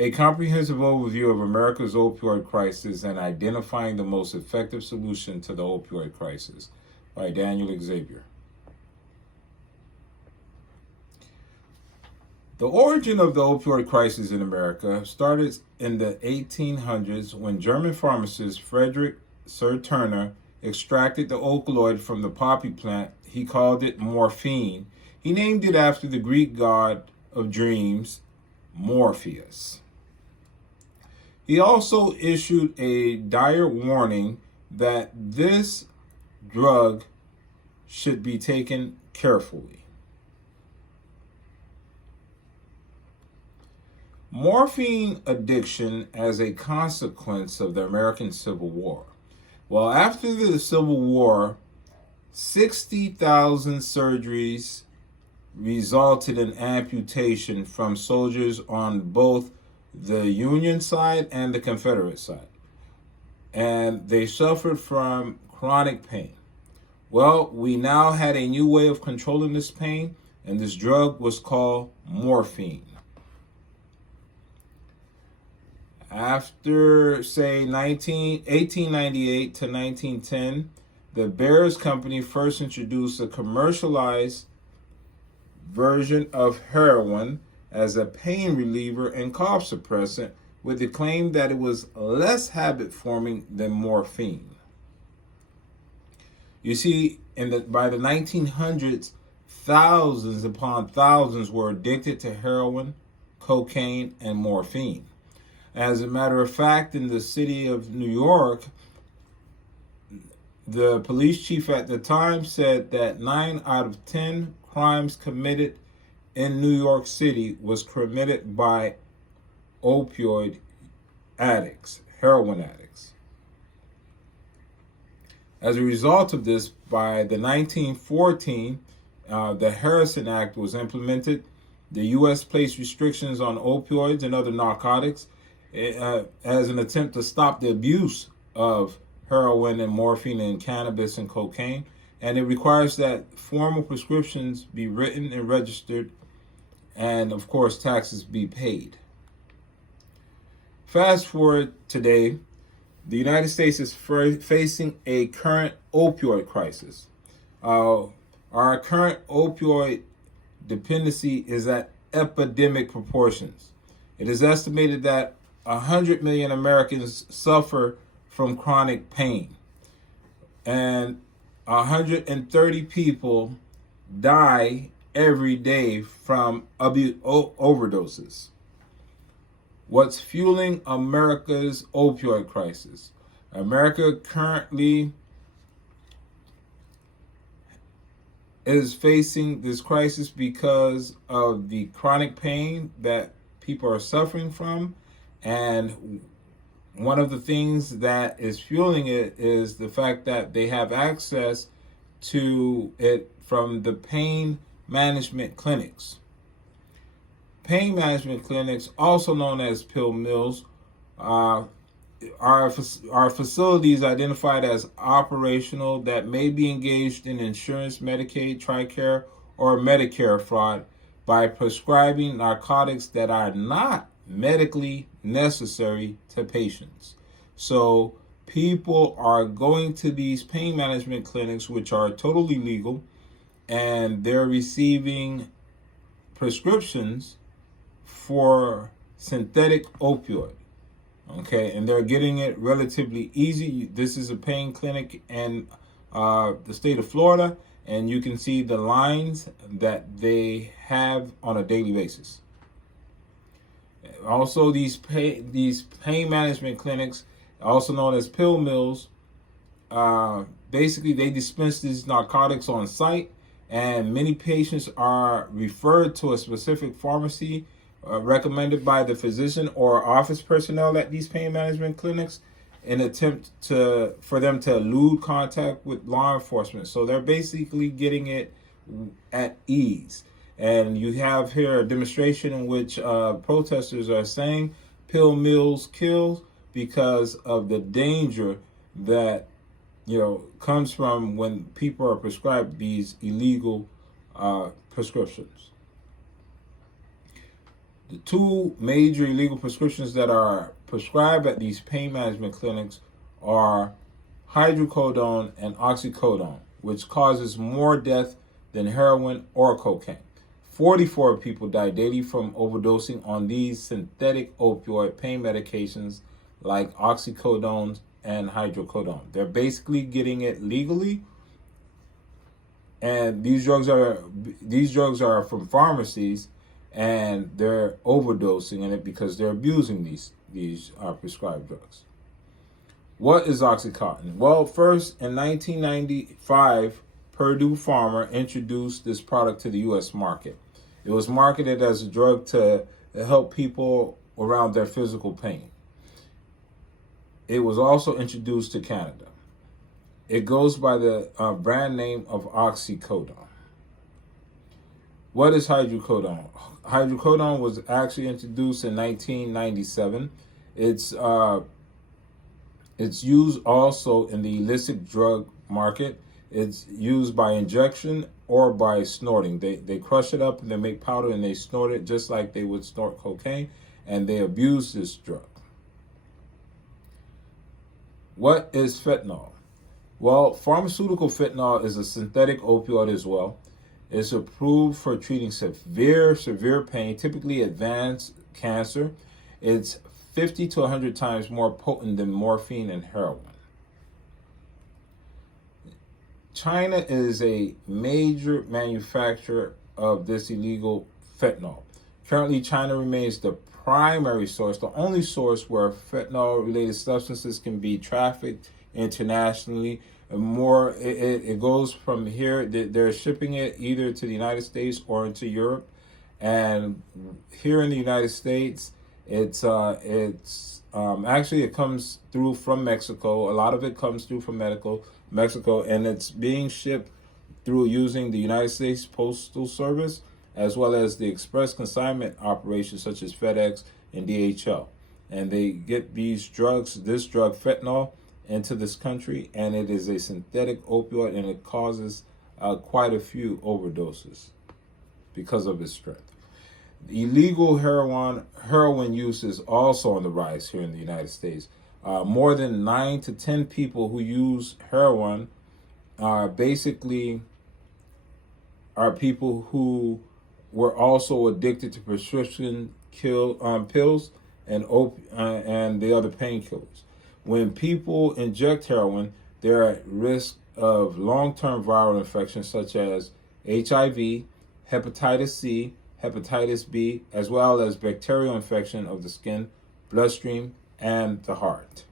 A comprehensive overview of America's opioid crisis and identifying the most effective solution to the opioid crisis by Daniel Xavier. The origin of the opioid crisis in America started in the 1800s when German pharmacist Frederick Sir Turner extracted the opioid from the poppy plant. He called it morphine. He named it after the Greek god of dreams, Morpheus. He also issued a dire warning that this drug should be taken carefully. Morphine addiction as a consequence of the American Civil War. Well, after the Civil War, 60,000 surgeries resulted in amputation from soldiers on both the Union side and the Confederate side. And they suffered from chronic pain. Well, we now had a new way of controlling this pain, and this drug was called morphine. After, say, 1898 to 1910, the Bears Company first introduced a commercialized version of heroin as a pain reliever and cough suppressant with the claim that it was less habit-forming than morphine. You see, by the 1900s, thousands upon thousands were addicted to heroin, cocaine, and morphine. As a matter of fact, in the city of New York, the police chief at the time said that 9 out of 10 crimes committed in New York City was committed by opioid addicts, heroin addicts. As a result of this, by the 1914, the Harrison Act was implemented. The U.S. placed restrictions on opioids and other narcotics as an attempt to stop the abuse of heroin and morphine and cannabis and cocaine. And it requires that formal prescriptions be written and registered, and of course taxes be paid. Fast forward today, the United States is facing a current opioid crisis. Our current opioid dependency is at epidemic proportions. It is estimated that 100 million Americans suffer from chronic pain, and 130 people die every day from overdoses. What's fueling America's opioid crisis? America currently is facing this crisis because of the chronic pain that people are suffering from. And one of the things that is fueling it is the fact that they have access to it from the pain management clinics. Pain management clinics, also known as pill mills, are facilities identified as operational that may be engaged in insurance, Medicaid, TRICARE, or Medicare fraud by prescribing narcotics that are not medically necessary to patients. So people are going to these pain management clinics, which are totally legal, and they're receiving prescriptions for synthetic opioid. Okay, and they're getting it relatively easy. This is a pain clinic in the state of Florida, and you can see the lines that they have on a daily basis. Also, these pain management clinics, also known as pill mills, basically they dispense these narcotics on site, and many patients are referred to a specific pharmacy recommended by the physician or office personnel at these pain management clinics in attempt for them to elude contact with law enforcement. So they're basically getting it at ease. And you have here a demonstration in which protesters are saying pill mills kill because of the danger that comes from when people are prescribed these illegal prescriptions. The two major illegal prescriptions that are prescribed at these pain management clinics are hydrocodone and oxycodone, which causes more death than heroin or cocaine. 44 people die daily from overdosing on these synthetic opioid pain medications like oxycodone and hydrocodone. They're basically getting it legally, and these drugs are from pharmacies, and they're overdosing in it because they're abusing these prescribed drugs. What is Oxycontin? Well, first in 1995, Purdue Pharma introduced this product to the U.S. market. It was marketed as a drug to help people around their physical pain. It was also introduced to Canada. It goes by the brand name of oxycodone. What is hydrocodone? Hydrocodone was actually introduced in 1997. It's used also in the illicit drug market. It's used by injection or by snorting. They crush it up and they make powder and they snort it just like they would snort cocaine, and they abuse this drug. What is fentanyl? Well, pharmaceutical fentanyl is a synthetic opioid as well. It's approved for treating severe pain, typically advanced cancer. It's 50 to 100 times more potent than morphine and heroin. China is a major manufacturer of this illegal fentanyl. Currently, China remains the primary source, the only source where fentanyl-related substances can be trafficked internationally. And it goes from here. They're shipping it either to the United States or into Europe. And here in the United States, it's actually it comes through from Mexico. A lot of it comes through from Mexico, and it's being shipped through using the United States Postal Service, as well as the express consignment operations such as FedEx and DHL. And they get this drug fentanyl, into this country, and it is a synthetic opioid, and it causes quite a few overdoses because of its strength. Illegal heroin use is also on the rise here in the United States. More than 9 to 10 people who use heroin basically are people who were also addicted to prescription pills and the other painkillers. When people inject heroin, they're at risk of long-term viral infections such as HIV, hepatitis C, hepatitis B, as well as bacterial infection of the skin, bloodstream, and the heart.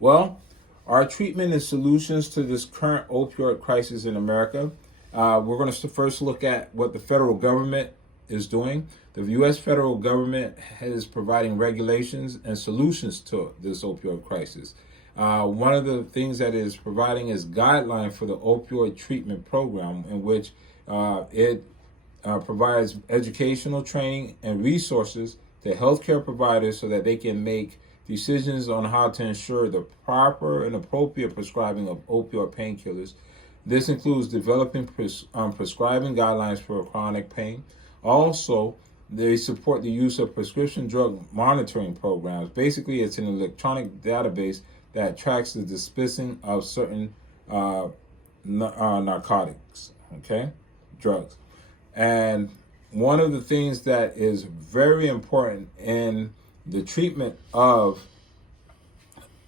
Well, our treatment and solutions to this current opioid crisis in America, we're going to first look at what the federal government is doing. The U.S. federal government is providing regulations and solutions to this opioid crisis. One of the things that is providing is guidelines for the opioid treatment program, in which it provides educational training and resources to healthcare providers so that they can make decisions on how to ensure the proper and appropriate prescribing of opioid painkillers. This includes developing prescribing guidelines for chronic pain. Also, they support the use of prescription drug monitoring programs. Basically, it's an electronic database that tracks the dispensing of certain narcotics, drugs. And one of the things that is very important in the treatment of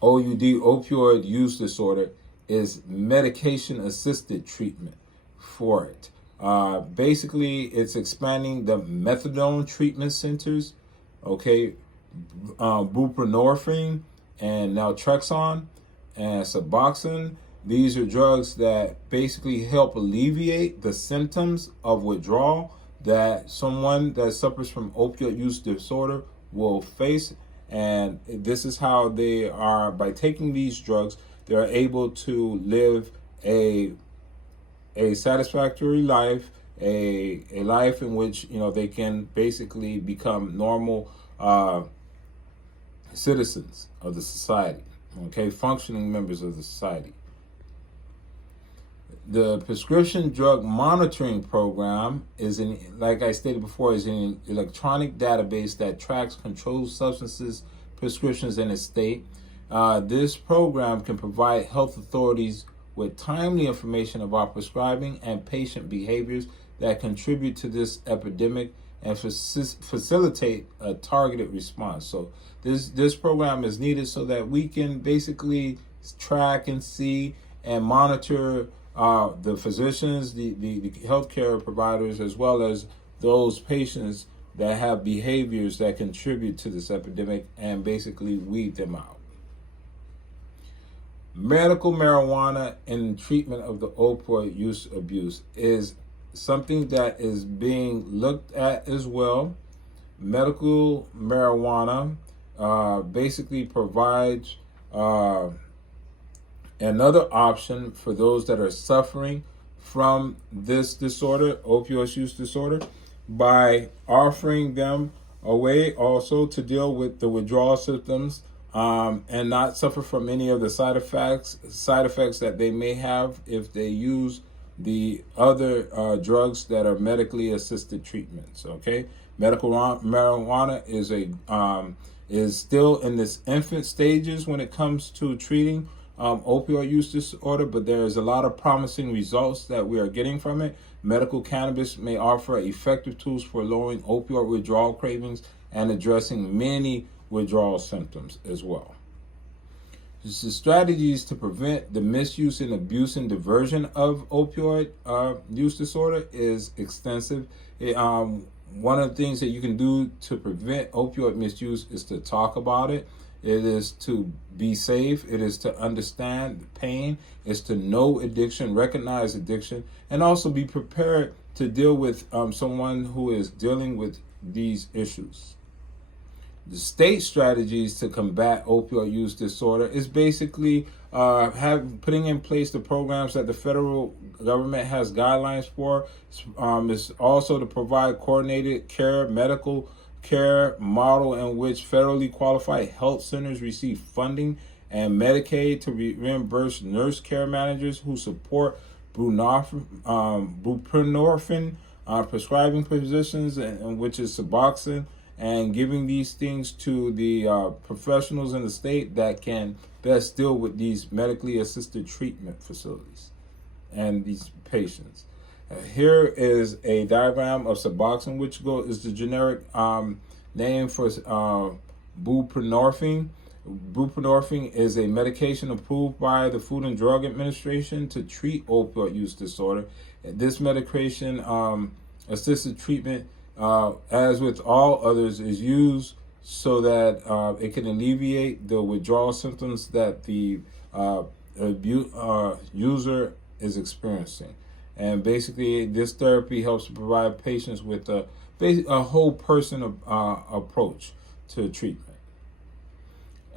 opioid use disorder, is medication-assisted treatment for it. Basically, it's expanding the methadone treatment centers, buprenorphine and naltrexone and Suboxone. These are drugs that basically help alleviate the symptoms of withdrawal that someone that suffers from opioid use disorder will face. And this is how they are, by taking these drugs, they're able to live a satisfactory life, a life in which they can basically become normal citizens of the society, functioning members of the society. The prescription drug monitoring program is like I stated before, is an electronic database that tracks controlled substances prescriptions in a state. This program can provide health authorities with timely information about prescribing and patient behaviors that contribute to this epidemic and facilitate a targeted response. So this program is needed so that we can basically track and see and monitor the physicians, the healthcare providers, as well as those patients that have behaviors that contribute to this epidemic, and basically weed them out. Medical marijuana in treatment of the opioid use abuse is something that is being looked at as well. Medical marijuana basically provides another option for those that are suffering from this disorder, opioid use disorder, by offering them a way also to deal with the withdrawal symptoms and not suffer from any of the side effects that they may have if they use the other drugs that are medically assisted treatments. Okay, medical marijuana is still in its infant stages when it comes to treating opioid use disorder, but there is a lot of promising results that we are getting from it. Medical cannabis may offer effective tools for lowering opioid withdrawal cravings and addressing many withdrawal symptoms as well. The strategies to prevent the misuse and abuse and diversion of opioid use disorder is extensive. One of the things that you can do to prevent opioid misuse is to talk about it. It is to be safe. It is to understand the pain. It's to know addiction, recognize addiction, and also be prepared to deal with someone who is dealing with these issues. The state strategies to combat opioid use disorder is basically putting in place the programs that the federal government has guidelines for. It's also to provide coordinated care, medical care model in which federally qualified health centers receive funding, and Medicaid to reimburse nurse care managers who support buprenorphine prescribing physicians, and which is Suboxone, and giving these things to the professionals in the state that can best deal with these medically assisted treatment facilities and these patients. Here is a diagram of Suboxone, which is the generic name for buprenorphine. Buprenorphine is a medication approved by the Food and Drug Administration to treat opioid use disorder. This medication assisted treatment, as with all others, is used so that it can alleviate the withdrawal symptoms that the user is experiencing. And basically, this therapy helps to provide patients with a whole person approach to treatment.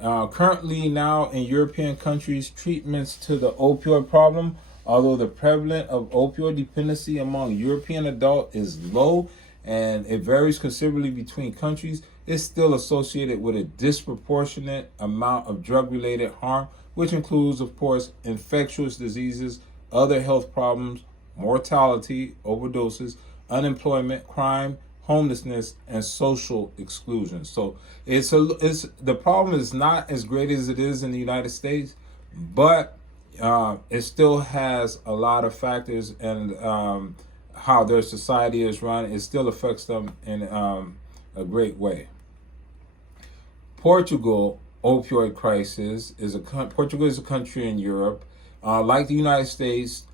Currently now in European countries, treatments to the opioid problem, although the prevalence of opioid dependency among European adults is low and it varies considerably between countries, is still associated with a disproportionate amount of drug-related harm, which includes, of course, infectious diseases, other health problems, mortality, overdoses, unemployment, crime, homelessness, and social exclusion. So the problem is not as great as it is in the United States, but it still has a lot of factors, and how their society is run, it still affects them in a great way. Portugal opioid crisis Portugal is a country in Europe. Like the United States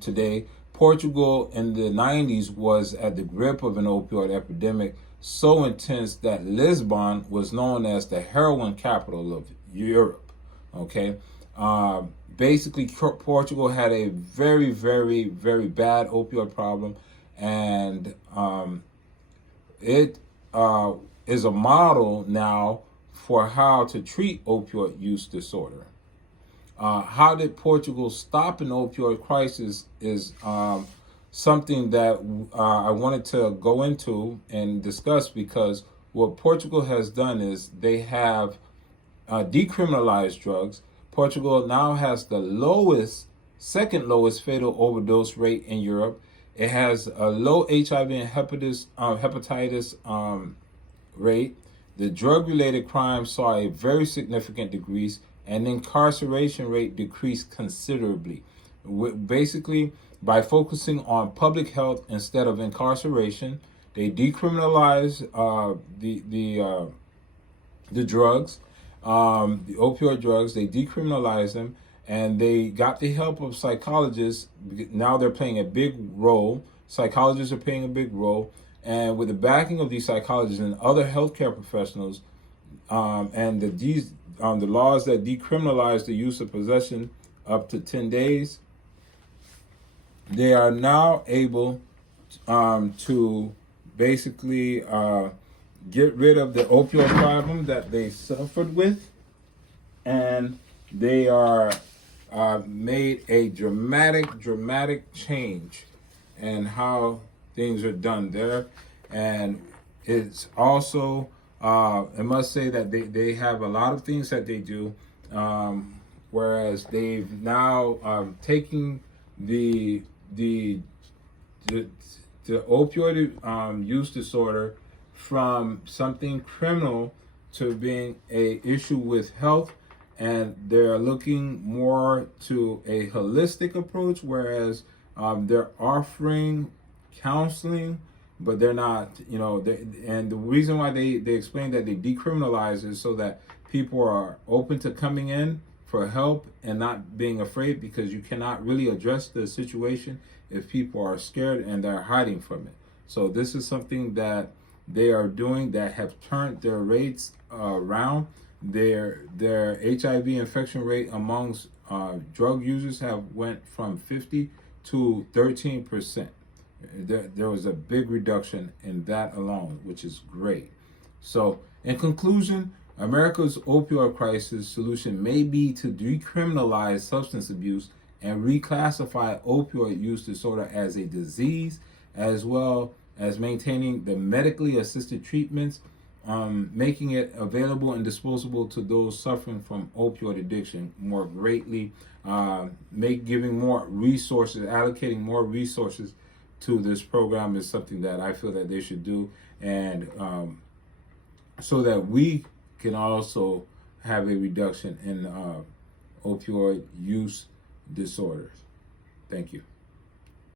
today, Portugal in the 90s was at the grip of an opioid epidemic so intense that Lisbon was known as the heroin capital of Europe. Okay, basically Portugal had a very, very, very bad opioid problem, and it is a model now for how to treat opioid use disorder. How did Portugal stop an opioid crisis is something that I wanted to go into and discuss, because what Portugal has done is they have decriminalized drugs. Portugal now has the lowest second lowest fatal overdose rate in Europe. It has a low HIV and hepatitis rate. The drug-related crimes saw a very significant decrease, and the incarceration rate decreased considerably. Basically, by focusing on public health instead of incarceration, they decriminalized the drugs, the opioid drugs. They decriminalized them, and they got the help of psychologists. Now they're playing a big role. Psychologists are playing a big role, and with the backing of these psychologists and other healthcare professionals, and the laws that decriminalize the use of possession up to 10 days, they are now able to basically get rid of the opioid problem that they suffered with, and they are made a dramatic change in how things are done there. And it's also, I must say that they have a lot of things that they do, whereas they've now taken the opioid use disorder from something criminal to being a issue with health, and they're looking more to a holistic approach, whereas they're offering counseling, but they're not, and the reason why they explain that they decriminalize is so that people are open to coming in for help and not being afraid, because you cannot really address the situation if people are scared and they're hiding from it. So this is something that they are doing that have turned their rates around. Their HIV infection rate amongst drug users have went from 50 to 13%. There was a big reduction in that alone, which is great. So in conclusion, America's opioid crisis solution may be to decriminalize substance abuse and reclassify opioid use disorder as a disease, as well as maintaining the medically assisted treatments, making it available and disposable to those suffering from opioid addiction more greatly, giving more resources, allocating more resources to this program is something that I feel that they should do, and so that we can also have a reduction in opioid use disorders. Thank you.